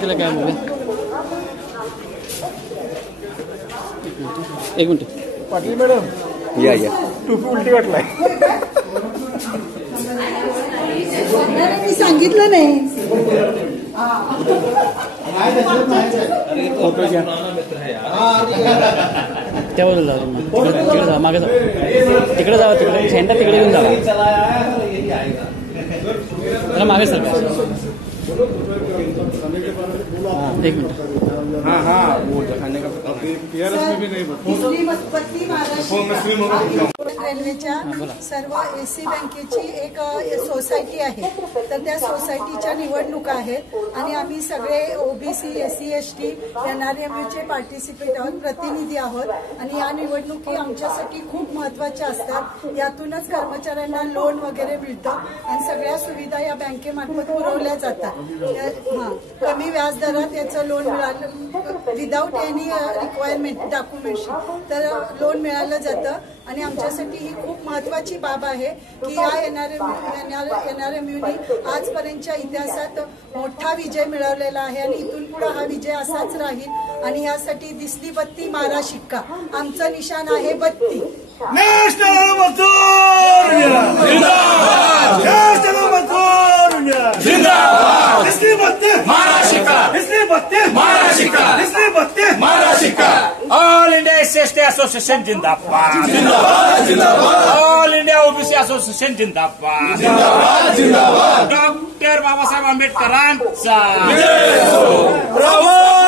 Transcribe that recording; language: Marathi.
तिला काय बोलू. एक मिनिट. पाटील मॅडम या टोपी उलटी वाटलाय. मी सांगितलं नाही. त्या बाजूला जाऊ तिकडे जा मागे जाऊ तिकडे जावा तिकडे झेंडा तिकडे घेऊन जावा त्याला मागे सर. एक मिनिट. रेल्वेच्या सर्व एसी बँकेची एक सोसायटी आहे. तर त्या सोसायटीच्या निवडणुका आहेत आणि आम्ही सगळे ओबीसी SC ST NRMUचे पार्टिसिपेट आहोत, प्रतिनिधी आहोत. आणि या निवडणुकी आमच्यासाठी खूप महत्वाच्या असतात. यातूनच कर्मचाऱ्यांना लोन वगैरे मिळतं आणि सगळ्या सुविधा या बँकेमार्फत पुरवल्या जातात. कमी व्याजदरात याचं लोन मिळालं विदाऊट एनी रिक्वायरमेंट डॉक्युमेंट्स तर लोन मिळालं जातं. आणि आमच्यासाठी ही खूप महत्वाची बाब आहे की या NRMUनी आजपर्यंतच्या इतिहासात मोठा विजय मिळवलेला आहे आणि इथून पुढे हा विजय असाच राहील. आणि यासाठी दिसली बत्ती मारा शिक्का. आमचं निशाण आहे बत्ती. नॅशनल मजदूर जिंदाबाद. नॅशनल मजदूर जिंदाबाद. दिसली बत्ती मारा शिक्का. दिसली बत्ती मारा शिक्का. दिसली बत्ती मारा शिक्का. ऑल इंडिया SC असोसिएशन जिंदाबाद. जिंदाबाद जिंदाबाद. ऑल इंडिया ओबीसी असोसिएशन जिंदाबाद. जिंदाबाद जिंदाबाद. डॉक्टर बाबासाहेब आंबेडकरांचा ब्रावो.